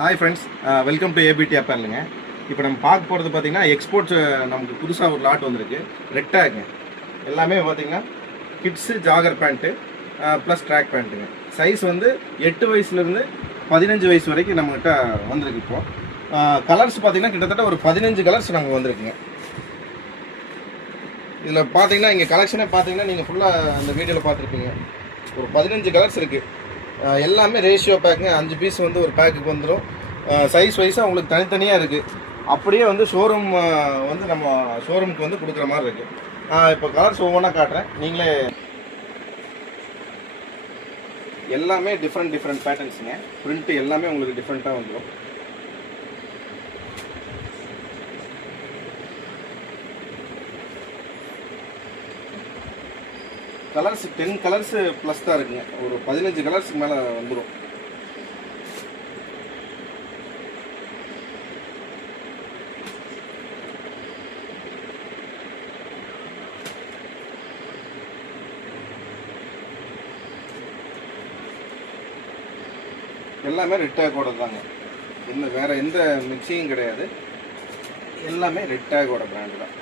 Hi friends, welcome to ABT அப்பேருங்க. இப்போ நம்ம பார்க்க போகிறது பார்த்தீங்கன்னா எக்ஸ்போர்ட்ஸ் நமக்கு புதுசாக ஒரு லாட் வந்திருக்கு. ரெட் டேக்குங்க. எல்லாமே பார்த்தீங்கன்னா கிட்ஸு ஜாகர் பேண்ட்டு ப்ளஸ் ட்ராக் பேண்ட்டுங்க. சைஸ் வந்து 8 வயசுலேருந்து 15 வயசு வரைக்கும் நம்மகிட்ட வந்திருக்கு. இப்போ கலர்ஸ் பார்த்தீங்கன்னா கிட்டத்தட்ட ஒரு 15 கலர்ஸ் நமக்கு வந்திருக்குங்க. இதில் பார்த்தீங்கன்னா இங்கே கலெக்ஷனே பார்த்தீங்கன்னா நீங்கள் ஃபுல்லாக அந்த வீடியோவில் பார்த்துருப்பீங்க. ஒரு 15 கலர்ஸ் இருக்குது. எல்லாமே ரேஷியோ பேக்குங்க. 5 பீஸ் வந்து ஒரு பேக்குக்கு வந்துடும். சைஸ் வைஸாக உங்களுக்கு தனித்தனியாக இருக்குது. அப்படியே வந்து ஷோரூம் வந்து நம்ம ஷோரூமுக்கு வந்து கொடுக்குற மாதிரி இருக்குது. இப்போ கலர்ஸ் ஒவ்வொன்றா காட்டுறேன், நீங்களே. எல்லாமே டிஃப்ரெண்ட் பேட்டர்ன்ஸுங்க. பிரிண்ட்டு எல்லாமே உங்களுக்கு டிஃப்ரெண்ட்டாக வந்துடும். கலர்ஸ் 10 கலர்ஸ் ப்ளஸ் தான் இருக்குங்க. ஒரு 15 கலர்ஸுக்கு மேலே வந்துடும். எல்லாமே ரெட் டேக்கோட தாங்க. இன்னும் வேறு எந்த மிக்சியும் கிடையாது. எல்லாமே ரெட் டேக்கோட பிராண்டு தான்.